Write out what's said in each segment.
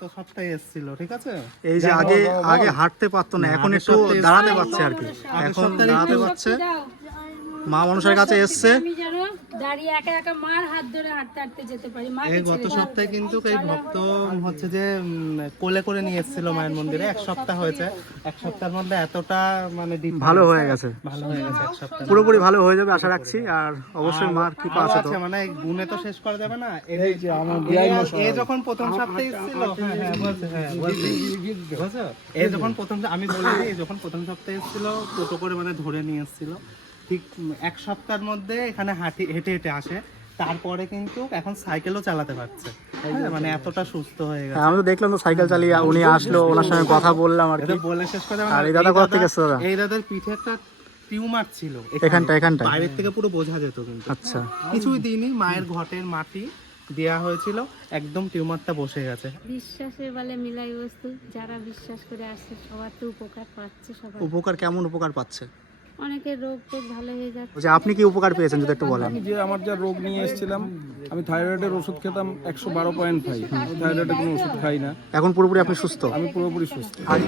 তো সপ্তাহে এসেছিল ঠিক আছে? এই যে আগে আগে হাঁটতে পারতো না এখন একটু দাঁড়াতে পারছে আর কি। এখন দাঁড়াতে পারছে। মা মানুষের কাছে এসছে। আমি দাঁড়িয়ে একা একা মার হাত ধরে হাঁটতে হাঁটতে যেতে পারি। মা এই গত সপ্তাহে কিন্তু এই ভক্ত হচ্ছে। যে কোলে করে নিয়ে এসেছিল মায়ের মন্দিরে। এক সপ্তাহ হয়েছে। এক সপ্তাহের মধ্যে এতটা মানে ভালো হয়ে গেছে। ভালো হয়ে গেছে এক সপ্তাহ পুরোপুরি ভালো হয়ে যাবে আশা রাখছি। আর অবশ্যই মার কৃপা আছে তো। মানে গুণে তো শেষ করা যাবে না। এই যে আমার এ যখন প্রথম সপ্তাহে এসেছিল হ্যাঁ হ্যাঁ বলছে হ্যাঁ বলছে। বুঝছ যখন প্রথম আমি বলি যখন প্রথম সপ্তাহে এসেছিল টোটো করে মানে ধরে নিয়ে এসেছিল। ঠিক এক সপ্তাহের মধ্যে এখানে হাঁটি হেঁটে হেঁটে আসে। তারপরে কিন্তু এখন সাইকেলও চালাতে পারছে। মানে এতটা সুস্থ হয়ে গেছে। হ্যাঁ, আমি তো দেখলাম তো সাইকেল চালিয়ে উনি আসলো ওনার সঙ্গে কথা বললাম আর কি। বলে শেষ করে আর এই দাদা কোথা থেকে এসছে দাদা? এই দাদার পিঠে একটা টিউমার ছিল। এখানটা এখানটা বাইরের থেকে পুরো বোঝা যেত কিন্তু। আচ্ছা। কিছুই দিইনি মায়ের ঘটের মাটি দেয়া হয়েছিল একদম টিউমারটা বসে গেছে। বিশ্বাসের বলে মিলাই বস্তু যারা বিশ্বাস করে আসছে সবার তো উপকার পাচ্ছে সবাই। উপকার কেমন উপকার পাচ্ছে? অনেকের রোগ টোগ ভালো হয়ে যাচ্ছে। বলছে আপনি কি উপকার পেয়েছেন যদি একটু বলেন? আমি যে আমার যা রোগ নিয়ে এসেছিলাম আমি থাইরয়েডের ওষুধ খেতাম একশো বারো পয়েন্ট ফাইভ। থাইরয়েডের কোনো ওষুধ খাই না। এখন পুরোপুরি আপনি সুস্থ? আমি পুরোপুরি সুস্থ। আর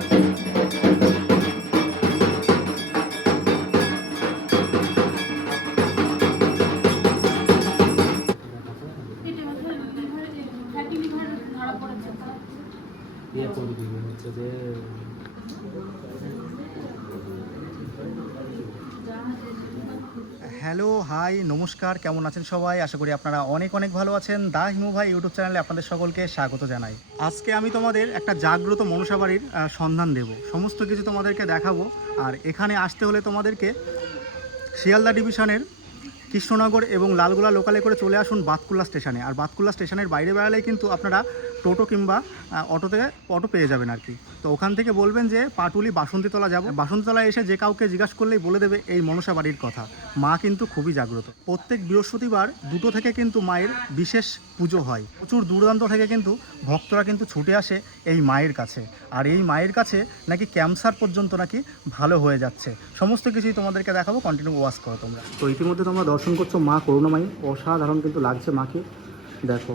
হ্যালো হাই নমস্কার, কেমন আছেন সবাই? আশা করি আপনারা অনেক অনেক ভালো আছেন। দা হিমু ভাই ইউটিউব চ্যানেলে আপনাদের সকলকে স্বাগত জানাই। আজকে আমি তোমাদের একটা জাগ্রত মনসাবাড়ির সন্ধান দেব। সমস্ত কিছু তোমাদেরকে দেখাবো। আর এখানে আসতে হলে তোমাদেরকে শিয়ালদা ডিভিশনের কৃষ্ণনগর এবং লালগোলা লোকালে করে চলে আসুন বাতকুল্লা স্টেশনে। আর বাতকুল্লা স্টেশনের বাইরে বেড়ালেই কিন্তু আপনারা টোটো কিংবা অটোতে অটো পেয়ে যাবেন আর কি। তো ওখান থেকে বলবেন যে, পাটুলি বাসন্তীতলা যাব। বাসন্তীতলা এসে যে কাউকে জিজ্ঞাসা করলেই বলে দেবে এই মনসা বাড়ির কথা। মা কিন্তু খুবই জাগ্রত। প্রত্যেক বৃহস্পতিবার দুটো থেকে কিন্তু মায়ের বিশেষ পুজো হয়। প্রচুর দূরান্ত থেকে কিন্তু ভক্তরা কিন্তু ছুটে আসে এই মায়ের কাছে। আর এই মায়ের কাছে নাকি ক্যান্সার পর্যন্ত নাকি ভালো হয়ে যাচ্ছে। সমস্ত কিছুই তোমাদেরকে দেখাবো। কন্টিনিউ ওয়াচ করো তোমরা। তো ইতিমধ্যে তোমরা দর্শন করছ মা করুণামাই অসাধারণ কিন্তু লাগছে মাকে। দেখো।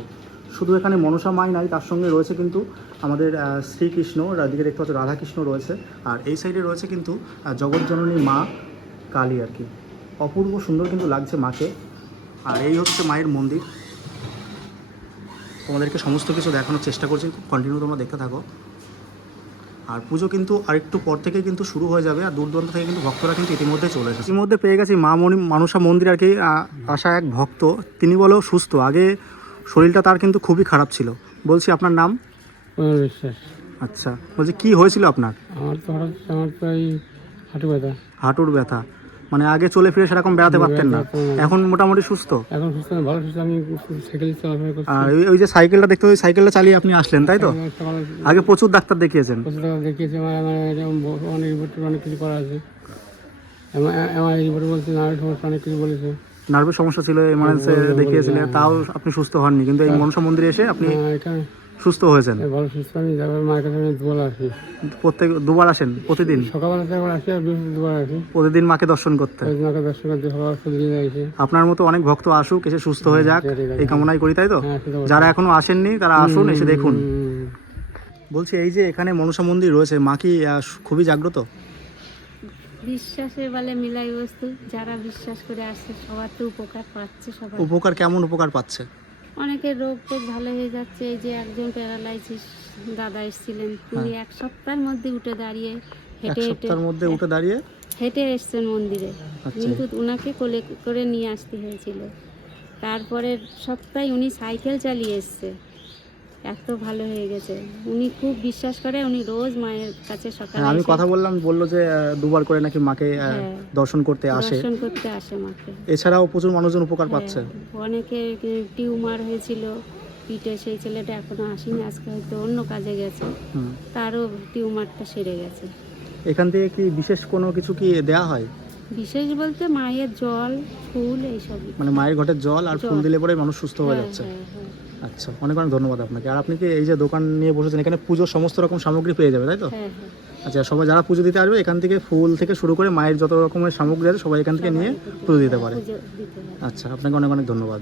শুধু এখানে মনসা মাই নাই, তার সঙ্গে রয়েছে কিন্তু আমাদের শ্রীকৃষ্ণ এদিকে দেখতে পাচ্ছ, রাধাকৃষ্ণ রয়েছে। আর এই সাইডে রয়েছে কিন্তু জগৎজননী মা কালী আর কি। অপূর্ব সুন্দর কিন্তু লাগছে মাকে। আর এই হচ্ছে মায়ের মন্দির। তোমাদেরকে সমস্ত কিছু দেখানোর চেষ্টা করছি কন্টিনিউ তোমরা দেখতে থাকো। আর পুজো কিন্তু আরেকটু পর থেকে কিন্তু শুরু হয়ে যাবে, আর দূর দূরান্ত থেকে কিন্তু ভক্তরা কিন্তু ইতিমধ্যে চলে এসেছে। ইতিমধ্যে পেয়ে গেছি মা মণি, মানসা মন্দির আর কি আসা এক ভক্ত। তিনি বলেও সুস্থ। আগে শরীরটা তার কিন্তু খুবই খারাপ ছিল বলছি আপনার নাম বিশ্বাস আচ্ছা বলছি কি হয়েছিল আপনার আমার তো হঠাৎ আমার তো এই হাঁটু ব্যথা হাঁটুর ব্যথা মানে আগে চলে ফিরে সেরকম বেড়াতে পারতেন না এখন মোটামুটি সুস্থ এখন সুস্থ ভালো সুস্থ আমি সাইকেল চলাফেরা করছি আর ওই- ওই যে সাইকেলটা দেখতে ওই সাইকেলটা চালিয়ে আপনি আসলেন তাই তো সকালে আগে প্রচুর ডাক্তার দেখিয়েছেন প্রচুর টাকা দেখিয়েছি আমার আমার এরকম ব- অনেক রিপোর্ট অনেক কিছু করা আছে আমার রিপোর্ট বলছে সমস্যা অনেক কিছু বলেছে নার্ভের সমস্যা ছিল এমার্জেন্সি দেখিয়েছিলেন তাও আপনি সুস্থ হননি। কিন্তু এই মনসা মন্দিরে এসে আপনি হ্যাঁ, সুস্থ হয়েছেন। প্রত্যেক দুবার আসেন? প্রতিদিন? সকালবেলা একবার আসি আর বৃহস্পতি দুবার আসি। প্রতিদিন মাকে দর্শন করতে? আপনার মতো অনেক ভক্ত আসুক এসে সুস্থ হয়ে যাক। এই কামনাই করি তাই তো? হ্যাঁ যারা এখনও আসেননি তারা আসুন এসে দেখুন। বলছি এই যে এখানে মনসা মন্দির রয়েছে মা কি খুবই জাগ্রত? বিশ্বাসের বলে মিলাই বস্তু যারা বিশ্বাস করে আসছে সবার তো উপকার পাচ্ছে সবাই। উপকার কেমন উপকার পাচ্ছে? অনেকের রোগ টোগ ভালো হয়ে যাচ্ছে এই যে একজন প্যারালাইসিস দাদা এসেছিলেন তিনি এক সপ্তাহের মধ্যে উঠে দাঁড়িয়ে হেঁটে হেঁটে মধ্যে উঠে দাঁড়িয়ে? হেঁটে এসছেন মন্দিরে। আচ্ছা। কিন্তু ওনাকে কোলে করে নিয়ে আসতে হয়েছিল। তারপরে সপ্তাহে উনি সাইকেল চালিয়ে এসছে। এত ভালো হয়ে গেছে। উনি খুব বিশ্বাস করে উনি রোজ মায়ের কাছে সকালে হ্যাঁ, আমি কথা বললাম বলল যে দুবার করে নাকি মাকে হ্যাঁ। দর্শন করতে আসে। দর্শন করতে আসে মাকে। এছাড়াও প্রচুর মানুষজন উপকার পাচ্ছে। অনেকে টিউমার হয়েছিল পিঠে সেই ছেলেটা এখনও আসেনি আজকে হয়তো অন্য কাজে গেছে। তারও টিউমারটা সেরে গেছে। এখান থেকে কি বিশেষ কোনো কিছু কি দেয়া হয়? বিশেষ বলতে মায়ের জল ফুল এইসব। মানে মায়ের ঘটের জল আর ফুল। দিলে পরে মানুষ সুস্থ হয়ে হ্যাঁ, যাচ্ছে। হ্যাঁ, হ্যাঁ। আচ্ছা অনেক অনেক ধন্যবাদ আপনাকে। আর আপনি কি এই যে দোকান নিয়ে বসেছেন এখানে পুজোর সমস্ত রকম সামগ্রী পেয়ে যাবে তাই তো? হ্যাঁ হ্যাঁ। আচ্ছা সবাই যারা পুজো দিতে আসবে এখান থেকে ফুল থেকে শুরু করে মায়ের যত রকমের সামগ্রী আছে সবাই এখান থেকে নিয়ে পুজো দিতে পারে। আচ্ছা আপনাকে অনেক অনেক ধন্যবাদ।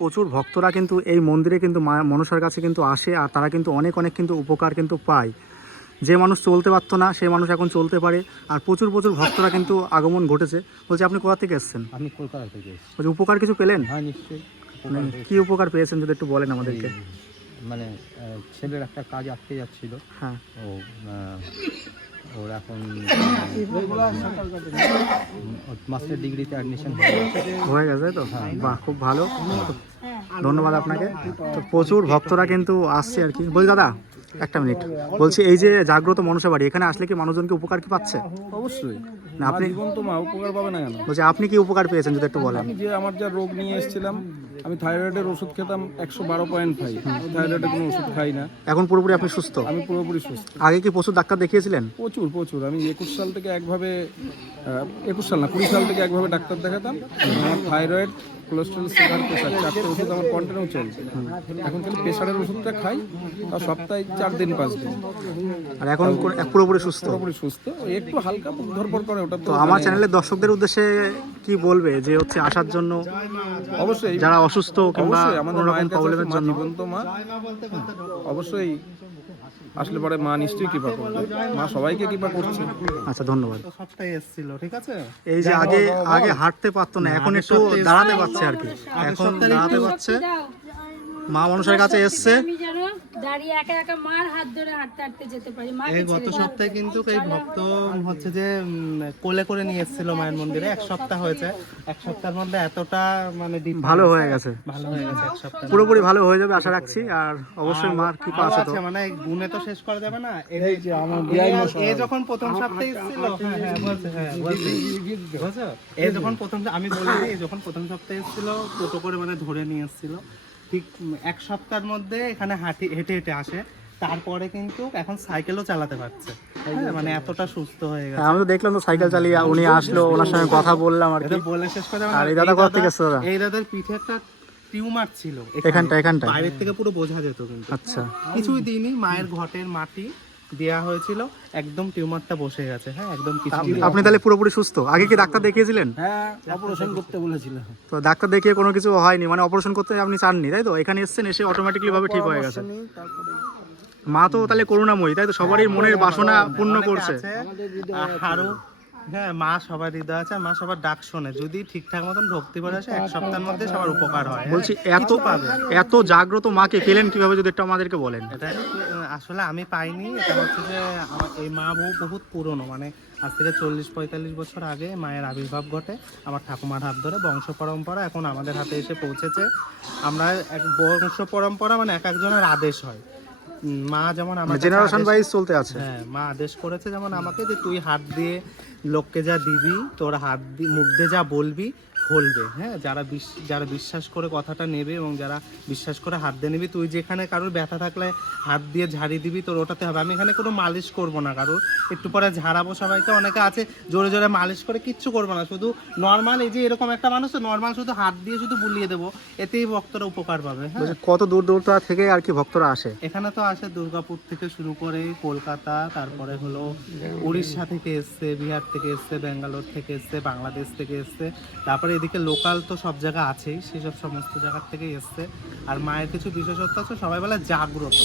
প্রচুর ভক্তরা কিন্তু এই মন্দিরে কিন্তু মা মনসার কাছে কিন্তু আসে আর তারা কিন্তু অনেক অনেক কিন্তু উপকার কিন্তু পায়। যে মানুষ চলতে পারতো না সেই মানুষ এখন চলতে পারে আর প্রচুর প্রচুর ভক্তরা কিন্তু আগমন ঘটেছে। বলছি আপনি কোথা থেকে এসেছেন? আমি কলকাতা থেকে বলছি উপকার কিছু পেলেন? হ্যাঁ নিশ্চয়ই। মানে কি উপকার পেয়েছেন যদি একটু বলেন আমাদেরকে? মানে ছেলের একটা কাজ আটকে যাচ্ছিল। হ্যাঁ। ও ওর এখন মাস্টার ডিগ্রিতে অ্যাডমিশন হয়ে গেছে। হয়ে তো? বাহ খুব ভালো। ধন্যবাদ আপনাকে। তো প্রচুর ভক্তরা কিন্তু আসছে আর কি। বলছি দাদা একটা মিনিট। বলছি এই যে জাগ্রত মনসা বাড়ি এখানে আসলে কি মানুষজনকে উপকার কি পাচ্ছে? অবশ্যই। না আপনি তো মা উপকার পাবে না কেন? বলছি আপনি কি উপকার পেয়েছেন যদি একটু বলেন। আমি যে আমার যা রোগ নিয়ে এসেছিলাম আমি থাইরয়েডের ওষুধ খেতাম একশো বারো পয়েন্ট ফাইভ। থাইরয়েডের কোনো ওষুধ খাই না। এখন পুরোপুরি আপনি সুস্থ? আমি পুরোপুরি সুস্থ। আগে কি প্রচুর ডাক্তার দেখিয়েছিলেন? প্রচুর প্রচুর। আমি একুশ সাল থেকে একভাবে একুশ সাল না কুড়ি সাল থেকে একভাবে ডাক্তার দেখাতাম। আমার থাইরয়েড কোলেস্ট্রল সুগার প্রেশার চারটে ওষুধ আমার কন্টিনিউ চলছে। এখন খালি প্রেশারের ওষুধটা খাই আর সপ্তাহে চার দিন পাঁচ দিন। আর এখন পুরোপুরি সুস্থ? পুরোপুরি সুস্থ। একটু হালকা ধরপড় করে ওটা তো আমার চ্যানেলের দর্শকদের উদ্দেশ্যে কি বলবে যে হচ্ছে আসার জন্য অবশ্যই। যারা অসুস্থ কিংবা অবশ্যই আমাদের প্রবলেমের জন্য? জীবন্ত মা। অবশ্যই আসলে পরে মা নিশ্চয়ই কৃপা করবে। মা সবাইকে কৃপা করছে। আচ্ছা ধন্যবাদ। সবটাই এসেছিল ঠিক আছে? এই যে আগে আগে হাঁটতে পারতো না এখন একটু দাঁড়াতে পারছে আর কি। এখন দাঁড়াতে পারছে। মা মানুষের কাছে এসছে। আমি দাঁড়িয়ে একা একা মার হাত ধরে হাঁটতে হাঁটতে যেতে পারি এই গত সপ্তাহে কিন্তু এই ভক্ত হচ্ছে যে কোলে করে নিয়ে এসেছিল মায়ের মন্দিরে। এক সপ্তাহ হয়েছে। এক সপ্তাহের মধ্যে এতটা মানে ভালো হয়ে গেছে। ভালো হয়ে গেছে এক সপ্তাহ পুরোপুরি ভালো হয়ে যাবে আশা রাখছি। আর অবশ্যই মার কি আরও আছে তো। মানে গুণে তো শেষ করা যাবে না। এই যে আমার এ যখন প্রথম সপ্তাহে এসেছিল হ্যাঁ হ্যাঁ বলছে হ্যাঁ বলছে। বুঝছ যখন প্রথম আমি বলি যখন প্রথম সপ্তাহে এসেছিল টোটো করে মানে ধরে নিয়ে এসেছিল। ঠিক এক সপ্তাহের মধ্যে এখানে হাঁটি হেঁটে হেঁটে আসে। তারপরে কিন্তু এখন সাইকেলও চালাতে পারছে। মানে এতটা সুস্থ হয়ে গেছে। হ্যাঁ, আমি তো দেখলাম তো সাইকেল চালিয়ে উনি আসলো ওনার সঙ্গে কথা বললাম আর কি। বলে শেষ করে আর এই দাদা কোথা থেকে এসছে দাদা? এই দাদার পিঠে একটা টিউমার ছিল। এখানটা এখানটা বাইরের থেকে পুরো বোঝা যেত কিন্তু। আচ্ছা। কিছুই দিইনি মায়ের ঘটের মাটি। দেয়া হয়েছিল একদম টিউমারটা বসে গেছে হ্যাঁ একদম কিছু নেই। আপনি তাহলে পুরোপুরি সুস্থ? আগে কি ডাক্তার দেখিয়েছিলেন? হ্যাঁ অপারেশন করতে বলেছিল তো ডাক্তার দেখিয়ে কোনো কিছু হয়নি মানে অপারেশন করতে আপনি চাননি তাই তো? এখানে এসেছেন এসে অটোমেটিকলি ভাবে ঠিক হয়ে গেছে। মা তো তাহলে করুণাময়ী তাই তো? সবারই মনের বাসনা পূর্ণ করছে। আরও হ্যাঁ মা সবার হৃদয় আছে মা সবার ডাক শোনে। যদি ঠিকঠাক মতন ভক্তি করে আসে এক সপ্তাহের মধ্যে সবার উপকার হয়। হ্যাঁ? বলছি এত এত জাগ্রত মাকে পেলেন কীভাবে যদি একটু আমাদেরকে বলেন? এটা আসলে আমি পাইনি। এটা হচ্ছে যে আমার এই মা বহু বহুত পুরনো। মানে আজ থেকে চল্লিশ পঁয়তাল্লিশ বছর আগে মায়ের আবির্ভাব ঘটে। আমার ঠাকুমার হাত ধরে বংশ পরম্পরা এখন আমাদের হাতে এসে পৌঁছেছে। আমরা এক বংশ পরম্পরা মানে এক একজনের আদেশ হয়। মা যেমন আমার জেনারেশন ওয়াইজ চলতে আছে। হ্যাঁ মা আদেশ করেছে যেমন আমাকে যে তুই হাত দিয়ে লোককে যা দিবি তোর হাত দিয়ে মুখ দিয়ে যা বলবি ফলবে হ্যাঁ? যারা যারা বিশ্বাস করে কথাটা নেবে এবং যারা বিশ্বাস করে হাত দিয়ে নিবি তুই যেখানে কারোর ব্যথা থাকলে হাত দিয়ে ঝাড়ি দিবি তোর ওটাতে হবে। আমি এখানে কোনো মালিশ করব না কারোর। একটু পরে ঝাড়াবো সবাইকে অনেকে আছে জোরে জোরে মালিশ করে কিচ্ছু করব না। শুধু নর্মাল এই যে এরকম একটা মানুষ তো নর্মাল শুধু হাত দিয়ে শুধু বুলিয়ে দেবো। এতেই ভক্তরা উপকার পাবে হ্যাঁ? কত দূর দূর থেকে আর কি ভক্তরা আসে? এখানে তো আসে দুর্গাপুর থেকে শুরু করে কলকাতা তারপরে হলো উড়িষ্যা থেকে এসছে বিহার থেকে এসছে ব্যাঙ্গালোর থেকে এসছে বাংলাদেশ থেকে এসছে তারপরে এদিকে লোকাল তো সব জায়গা আছেই সেসব সমস্ত জায়গার থেকে এসছে। আর মায়ের কিছু বিশেষত্ব আছে সবাই বলে জাগ্রত।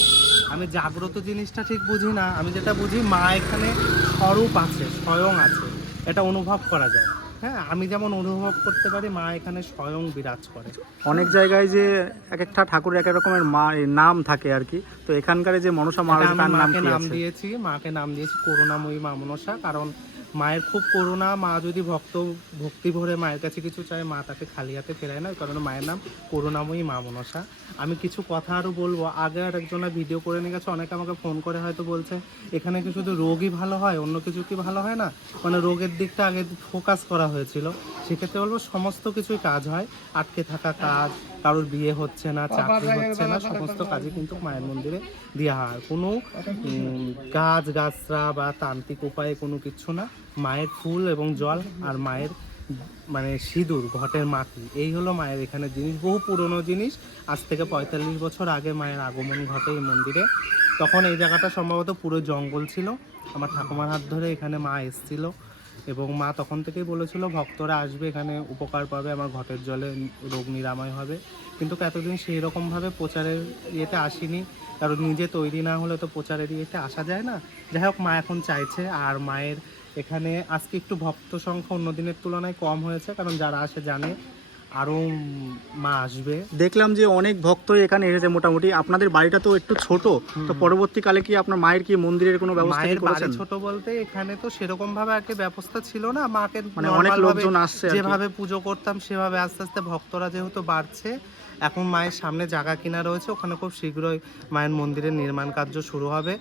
আমি জাগ্রত জিনিসটা ঠিক বুঝি না আমি যেটা বুঝি মা এখানে স্বরূপ আছে স্বয়ং আছে এটা অনুভব করা যায়। হ্যাঁ আমি যেমন অনুভব করতে পারি মা এখানে স্বয়ং বিরাজ করে। অনেক জায়গায় যে এক একটা ঠাকুরের এক এক রকমের মা নাম থাকে আর কি। তো এখানকার যে মনসা মা নাম দিয়েছি মাকে নাম দিয়েছি করুণাময়ী মা মনসা কারণ মায়ের খুব করুণা, মা যদি ভক্ত, ভক্তি ভরে মায়ের কাছে কিছু চায়, মা তাকে খালি হাতে ফেরায় না, কারণ মায়ের নাম করুণাময়ী মা মনসা। আমি কিছু কথা আরও বলব। আগে আর একজনের ভিডিও করে নিয়ে গেছে, অনেকে আমাকে ফোন করে হয়তো বলছে, এখানে কি শুধু রোগই ভালো হয়? অন্য কিছু কি ভালো হয় না? মানে রোগের দিকটা আগে ফোকাস করা হয়েছিল। সেক্ষেত্রে বলব, সমস্ত কিছুই কাজ হয়। আটকে থাকা কাজ কারোর বিয়ে হচ্ছে না চাকরি হচ্ছে না সমস্ত কাজই কিন্তু মায়ের মন্দিরে দেওয়া হয়। কোনো গাছ গাছরা বা তান্ত্রিক উপায়ে কোনো কিছু না। মায়ের ফুল এবং জল আর মায়ের মানে সিঁদুর ঘটের মাটি এই হলো মায়ের এখানে জিনিস। বহু পুরনো জিনিস। আজ থেকে পঁয়তাল্লিশ বছর আগে মায়ের আগমন ঘটে এই মন্দিরে। তখন এই জায়গাটা সম্ভবত পুরো জঙ্গল ছিল। আমার ঠাকুমার হাত ধরে এখানে মা এসছিল। এবং মা তখন থেকেই বলেছিল, ভক্তরা আসবে এখানে, উপকার পাবে, আমার ঘটের জলে রোগ নিরাময় হবে। কিন্তু এতদিন সেই রকমভাবে প্রচারের ইয়েতে আসিনি। কারণ নিজে তৈরি না হলে তো প্রচারের ইয়েতে আসা যায় না। যাই হোক, মা এখন চাইছে, আর মায়ের এখানে আজকে একটু ভক্ত সংখ্যা অন্য দিনের তুলনায় কম হয়েছে, কারণ যারা আসে জানে আরও মা আসবে। দেখলাম যে অনেক ভক্তই এখানে এসেছে মোটামুটি। আপনাদের বাড়িটা তো একটু ছোট তো পরবর্তীকালে কি আপনার মায়ের কি মন্দিরের কোনো ব্যবস্থা কি মায়ের বাড়ি ছোট বলতে এখানে তো সেরকম ভাবে আগে ব্যবস্থা ছিল না। মাকে মানে অনেক লোকজন আসছে যেভাবে পুজো করতাম সেভাবে আস্তে আস্তে ভক্তরা যেহেতু বাড়ছে এখন মায়ের সামনে জায়গা কিনা রয়েছে। ওখানে খুব শীঘ্রই মায়ের মন্দিরের নির্মাণ কার্য শুরু হবে।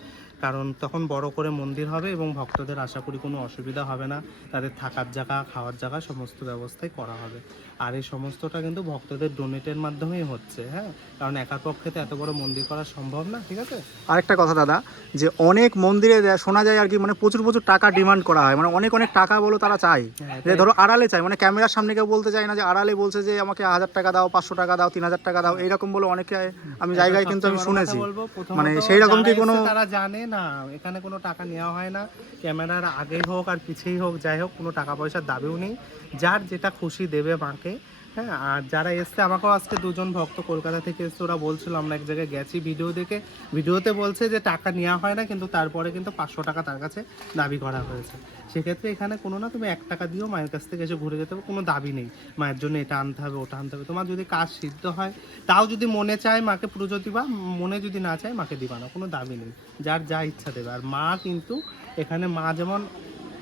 কারণ তখন বড় করে মন্দির হবে এবং ভক্তদের আশা করি কোনো অসুবিধা হবে না। তাদের থাকার জায়গা খাওয়ার জায়গা সমস্ত ব্যবস্থাই করা হবে। আর এই সমস্তটা কিন্তু ভক্তদের ডোনেটের মাধ্যমেই হচ্ছে হ্যাঁ? কারণ একার পক্ষে তো এত বড় মন্দির করা সম্ভব না ঠিক আছে? আরেকটা কথা দাদা যে অনেক মন্দিরে শোনা যায় আর কি মানে প্রচুর প্রচুর টাকা ডিমান্ড করা হয়। মানে অনেক অনেক টাকা বলো তারা চায়। হ্যাঁ, যে ধরো আড়ালে চাই মানে ক্যামেরার সামনে কেউ বলতে চায় না যে আড়ালে বলছে যে আমাকে হাজার টাকা দাও পাঁচশো টাকা দাও তিন হাজার টাকা দাও এইরকম বলে অনেকে আমি জায়গায় কিন্তু আমি শুনেছি। বলব, মানে সেই রকম কি কোনো তারা জানে না এখানে কোনো টাকা নেওয়া হয় না। ক্যামেরার আগেই হোক আর পিছেই হোক যাই হোক কোনো টাকা পয়সার দাবিও নেই। যার যেটা খুশি দেবে মাকে হ্যাঁ আর যারা এসছে, আমাকেও আজকে দুজন ভক্ত কলকাতা থেকে এসছে। ওরা বলছিল, আমরা এক জায়গায় গেছি ভিডিও দেখে। ভিডিওতে বলছে যে, টাকা নেওয়া হয় না, কিন্তু তারপরে কিন্তু পাঁচশো টাকা তার কাছে দাবি করা হয়েছে। সেক্ষেত্রে এখানে কোনো না, তুমি এক টাকা দিও, মায়ের কাছ থেকে এসে ঘুরে যেতে হবে। কোনো দাবি নেই। মায়ের জন্য এটা আনতে হবে, ওটা আনতে হবে। তোমার যদি কাজ সিদ্ধ হয়, তাও যদি মনে চায় মাকে পুজো দিবা, মনে যদি না চায় মাকে দিবা না, কোনো দাবি নেই। যার যা ইচ্ছা দেবে। আর মা কিন্তু এখানে, মা যেমন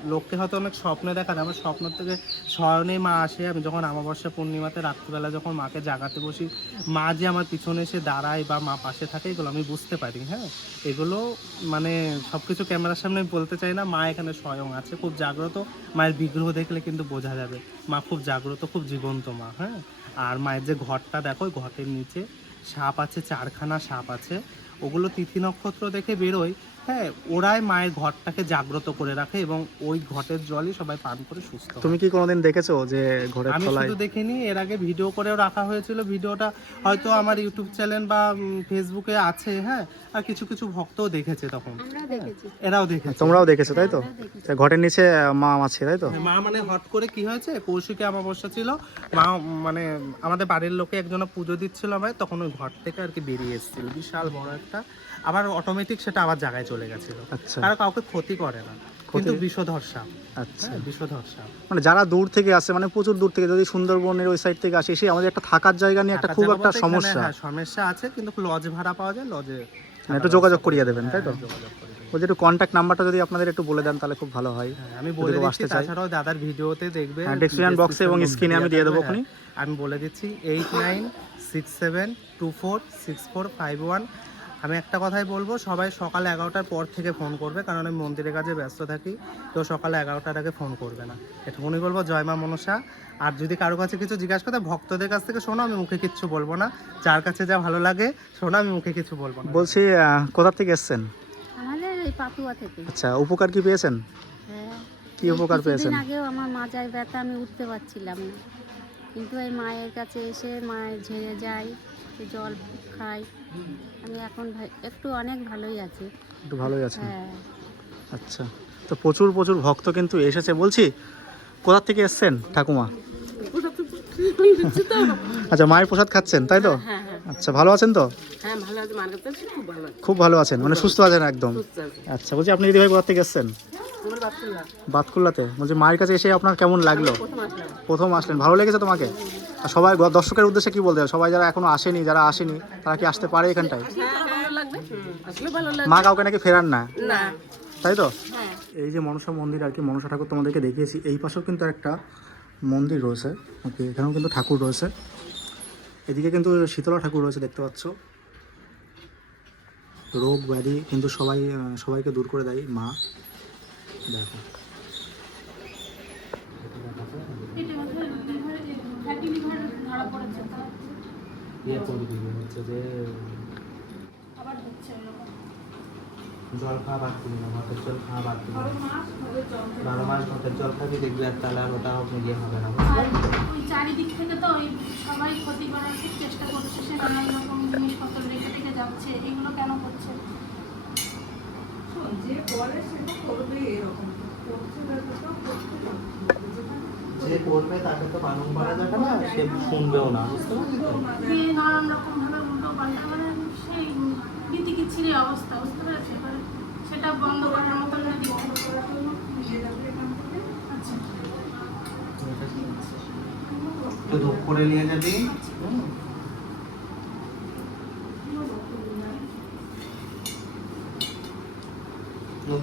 লোককে হয়তো অনেক স্বপ্নে দেখায় আমার স্বপ্ন থেকে স্মরণে মা আসে। আমি যখন আমাবস্যা পূর্ণিমাতে রাত্রিবেলা যখন মাকে জাগাতে বসি, মা যে আমার পিছনে এসে দাঁড়ায় বা মা পাশে থাকে, এগুলো আমি বুঝতে পারি হ্যাঁ? এগুলো মানে সব কিছু ক্যামেরার সামনে আমি বলতে চাই না, মা এখানে স্বয়ং আছে, খুব জাগ্রত। মায়ের বিগ্রহ দেখলে কিন্তু বোঝা যাবে, মা খুব জাগ্রত, খুব জীবন্ত মা হ্যাঁ? আর মায়ের যে ঘরটা, দেখো ঘটের নিচে সাপ আছে, চারখানা সাপ আছে। ওগুলো তিথি নক্ষত্র দেখে বেরোয় হ্যাঁ ওরাই মায়ের ঘরটাকে জাগ্রত করে রাখে এবং ওই ঘটের জলই সবাই পান করে সুস্থ হয়। তুমি কি কোনোদিন দেখেছ যে ঘরের আমি তলায় শুধু দেখিনি এর আগে ভিডিও করেও রাখা হয়েছিল। ভিডিওটা হয়তো আমার ইউটিউব চ্যানেল বা উম, ফেসবুকে আছে হ্যাঁ আর কিছু কিছু ভক্তও দেখেছে তখন। আমরা দেখেছি। এরাও দেখেছে। তোমরাও দেখেছ তাই তো? আমরাও তা ঘরের নিচে মা আছে তাই তো? মা মানে হট করে কি হয়েছে? কৌশিকে অমাবস্যা ছিল। মা মানে আমাদের বাড়ির লোকে একজন পুজো দিচ্ছিল আমায় তখন ওই ঘর থেকে আর কি বেরিয়ে এসেছিল। বিশাল বড় একটা। আবার অটোমেটিক সেটা আবার জায়গায় চলে গেছিল। আচ্ছা। কারও কাউকে ক্ষতি করে না। কিন্তু বিষধর সাপ আচ্ছা। হ্যাঁ বিষধর সাপ মানে যারা দূর থেকে আসে মানে প্রচুর দূর থেকে যদি সুন্দরবনের ওই সাইড থেকে আসে আমাদের একটা থাকার জায়গা নিয়ে একটা খুব একটা সমস্যা। হ্যাঁ, সমস্যা আছে কিন্তু লজ ভাড়া পাওয়া যায় লজে মানে একটু যোগাযোগ করিয়ে দেবেন তাই তো? বলছি একটু কন্ট্যাক্ট নাম্বারটা যদি আপনাদের একটু বলে দেন তাহলে খুব ভালো হয়। হ্যাঁ, আমি বলে দিচ্ছি তাছাড়াও দাদার ভিডিওতে দেখবে হ্যাঁ, description box এবং এ আমি দিয়ে দেবো ওখানে। হ্যাঁ। আমি বলে দিচ্ছি eight nine six seven two four six four five one আমি একটা কথাই বলব সবাই সকাল এগারোটার পর থেকে ফোন করবে কারণ আমি মন্দিরের কাজে ব্যস্ত থাকি তো সকাল এগারোটার আগে ফোন করবে না। এটুকুনি বলব জয় মা মনসা। আর যদি কারও কাছে কিছু জিজ্ঞাসা করতে ভক্তদের কাছ থেকে শোনো আমি মুখে কিচ্ছু বলব না। যার কাছে যা ভালো লাগে শোনো আমি মুখে কিছু বলব না। বলছি কোথা থেকে এসছেন? আমাদের এই পাতুয়া থেকে। আচ্ছা উপকার কি পেয়েছেন? হ্যাঁ। কি উপকার পেয়েছেন? আগেও আমার মাজায় ব্যথা আমি উঠতে পারছিলাম না। কিন্তু এই মায়ের কাছে এসে মায়ের ঝেড়ে যাই একটু জল খাই আমি এখন ভাই- একটু অনেক ভালোই আছি। একটু ভালোই আছেন? হ্যাঁ। আচ্ছা। তো প্রচুর প্রচুর ভক্ত কিন্তু এসেছে। বলছি কোথা থেকে এসছেন ঠাকুমা? আচ্ছা মায়ের প্রসাদ খাচ্ছেন তাই তো? আচ্ছা ভালো আছেন তো? হ্যাঁ ভালো আছে। মার কাছে খুব ভালো আছে। খুব ভালো আছেন মানে সুস্থ আছেন একদম। আচ্ছা বলছি আপনি দিদি ভাই কোথা থেকে এসছেন? বাতকুল্লাতে? বলছি মায়ের কাছে এসে আপনার কেমন লাগল? প্রথম আসলেন। ভালো লেগেছে তোমাকে? আর সবাই গ- দর্শকের উদ্দেশ্যে কি বলতে? সবাই যারা এখনও আসেনি যারা আসেনি তারা কি আসতে পারে এখানটায়? হ্যাঁ ভালো লাগবে। আসলে ভালো লাগবে। মা কাউকে নাকি ফেরান না? না। তাই তো? হ্যাঁ। এই যে মনসা মন্দির আর কি মনসা ঠাকুর তোমাদেরকে দেখিয়েছি এই পাশেও কিন্তু একটা মন্দির রয়েছে। ওকে এখানেও কিন্তু ঠাকুর রয়েছে। এদিকে কিন্তু শীতলা ঠাকুর রয়েছে দেখতে পাচ্ছ। রোগ ব্যাধি কিন্তু সবাই সবাইকে দূর করে দেয় মা। জল খাওয়া বাদ দিবি না ভাতের জল খাওয়া বাদ জল খাবি দেখবি আর তাহলে আর ওটা ইয়ে হবে না চারিদিক থেকে তো ওই সবাই ক্ষতি করার চেষ্টা করছে সে নানা রকম জিনিসপত্র রেখে রেখে যাচ্ছে এগুলো কেন করছে যে করবে তাকে তো বারণ করা যাবে না সে শুনবেও না বুঝতে পারলি তো? নানান রকম ভাবে উল্টো পাল্টা মানে সেই বিতিকিচ্ছিরি অবস্থা বুঝতে পেরেছি এবারে সেটা বন্ধ করার মতন যদি আচ্ছা। করে নিয়ে যাবি? হুম?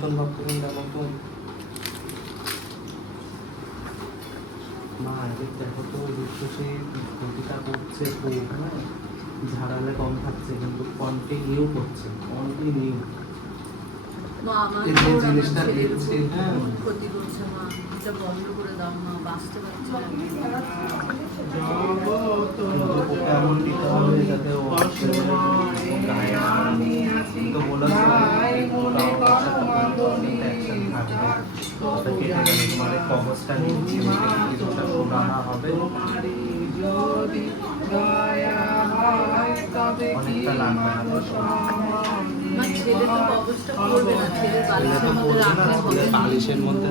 নতুন ভক্তবৃন্দ নতুন মা দেখো তো প্রতিটা করছে হ্যাঁ? ঝাড়ালে কম খাচ্ছে কিন্তু কন্টিনিউ করছে কন্টিনিউ জিনিসটা দিচ্ছি হ্যাঁ। ক্ষতি করছে মা এটা বন্ধ করে দাও মা বাঁচতে পারছি না। কিন্তু ওকে এমন দিতে হবে যাতে ও গায়ে তো মানে কবচটা নিচ্ছি কিছুটা শোনানো হবে। অনেকটা লাগবে না বালিশের মধ্যে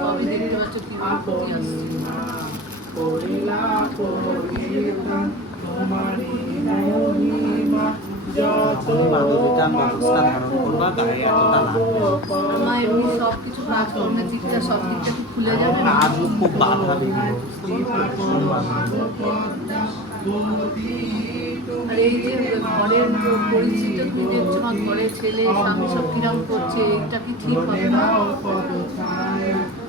সবই দেখতে পাচ্ছ ক্ষতি আসছে। যখনই মাধবীটা কবচটা ধারণ করবা গায়ে এতটা লাগবে। আর এই যে ঘরের পরিস্থিতিটা তুমি ছেলে, স্বামী সব কিরম করছে, এটা কি ঠিক হবে না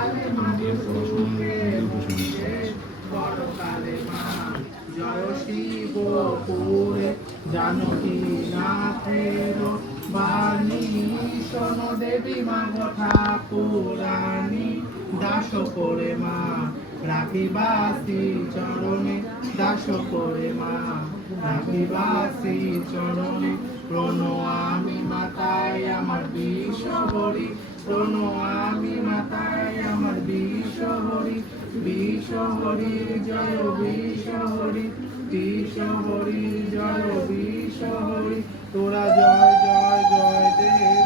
মায়ের পুরে জানকী নাথের বাণী শোন দেবী মা দাস করে মা রাখিবাসী চরণে দাস করে মা রাখিবাসী চরণে প্রণামী মাতায় আমার বিশ্বহরি আমি মাতায় আমার বিশ্বহরি বিশ্বহরি জয়, বিশ্বহরি বিশ্বহরি জয়, বিশ্বহরি। তোরা জয় জয় জয় দে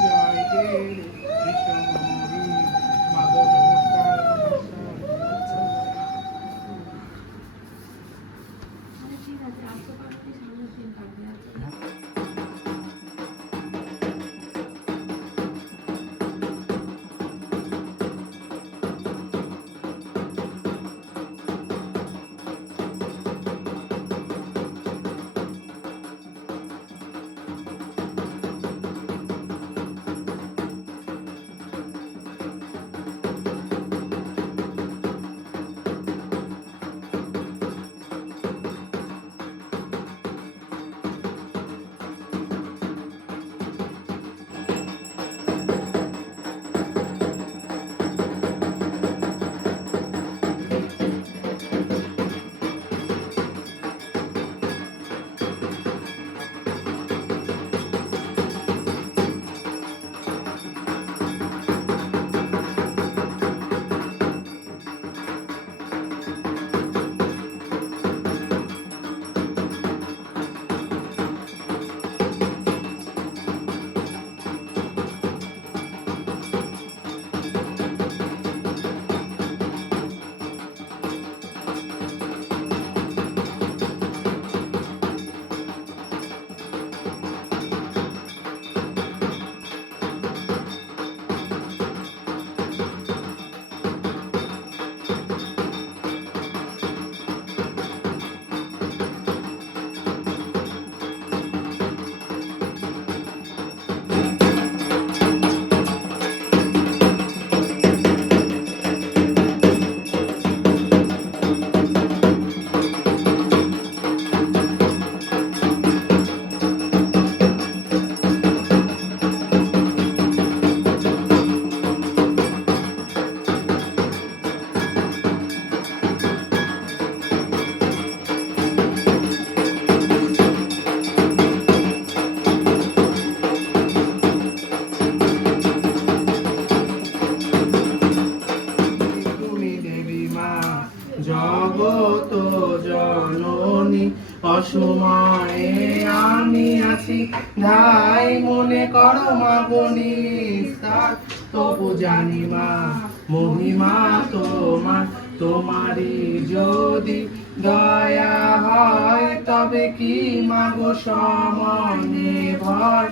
যদি দয়া হয়, তবে কি মাগো সমনে ভয়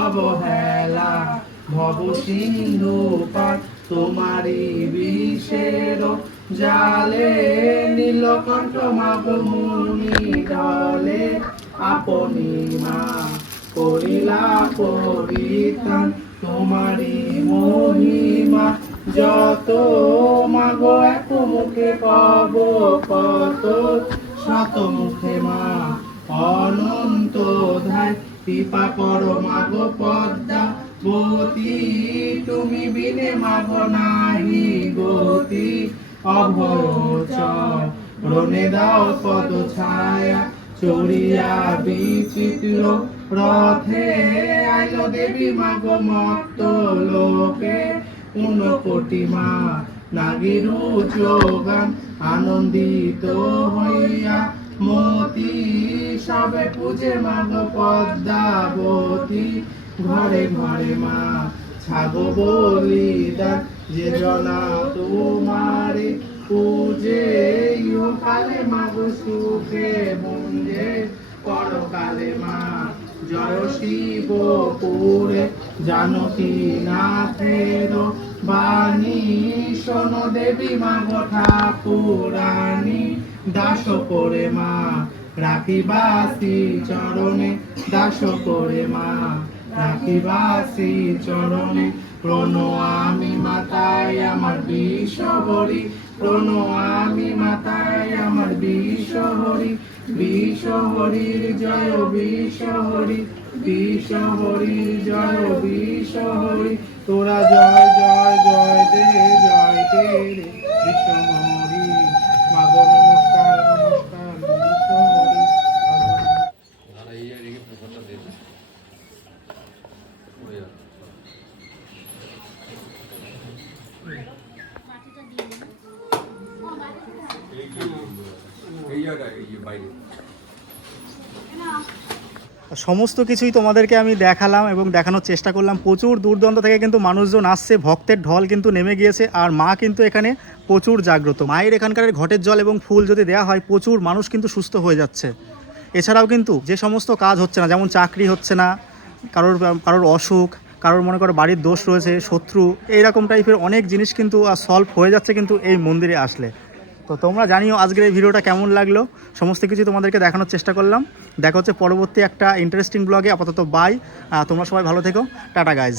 অবহেলা ভব সিন্ধু পার, তোমারই বিষের জালে নীলকণ্ঠ মাগো মুনি ডলে। আপনি মা করিলা পরিতান তোমারই মহিমা যত মাগো এক মুখে কব কত শত মুখে মা অনন্ত ধায়। কৃপা করো মাগো পদ্মা, গতি তুমি বিনে মাগো নাহি, গতি অভয় রনে দাও পদ ছায়া, চড়িয়া বিচিত্র রথে আইলো দেবী মাগো মত্ত লোকে। কোটি মা নাগিরু যোগান আনন্দিত হইয়া মতি সবে পূজে মাগো পদ্মাবতী। ঘরে ঘরে মা, ছাগো বলিদান যে জনা তোমারে পূজে কালে মাগো সুখে মুঞ্জে পরকালে মা জয় শিব পুরে জানকী নাথের বাণী শোনো দেবী মাগো ঠাকুরানী। দাস করে মা, রাখিবাসী চরণে। দাস করে মা, রাখিবাসী চরণে। প্রণ আমি মাতায় আমার বিশ্বহরি প্রণামী মাতায় আমার বিশ্বহরি বিশ্বহরির জয় বিশ্বহরি বিশ্বহরির জয় বিশ্বহরি তোরা জয় জয় জয় দে জয় দে রে বিশ্বহরি মাগো নমস্কার নমস্কার বিশ্বহরি সমস্ত কিছুই তোমাদেরকে আমি দেখালাম এবং দেখানোর চেষ্টা করলাম। প্রচুর দূরদূরান্ত থেকে কিন্তু মানুষজন আসছে, ভক্তের ঢল কিন্তু নেমে গিয়েছে আর মা কিন্তু এখানে প্রচুর জাগ্রত। মায়ের এখানকার ঘটের জল এবং ফুল যদি দেওয়া হয়, প্রচুর মানুষ কিন্তু সুস্থ হয়ে যাচ্ছে। এছাড়াও কিন্তু যে সমস্ত কাজ হচ্ছে না, যেমন চাকরি হচ্ছে না, কারোর কারোর অসুখ, কারোর মনে করো বাড়ির দোষ রয়েছে, শত্রু, এইরকম টাইপের অনেক জিনিস কিন্তু সলভ হয়ে যাচ্ছে কিন্তু এই মন্দিরে আসলে। তো তোমরা জানিও আজকের এই ভিডিওটা কেমন লাগল। সমস্ত কিছু তোমাদেরকে দেখানোর চেষ্টা করলাম। দেখা হচ্ছে পরবর্তী একটা ইন্টারেস্টিং ব্লগে আপাতত বাই তোমরা সবাই ভালো থেকো। Tata guys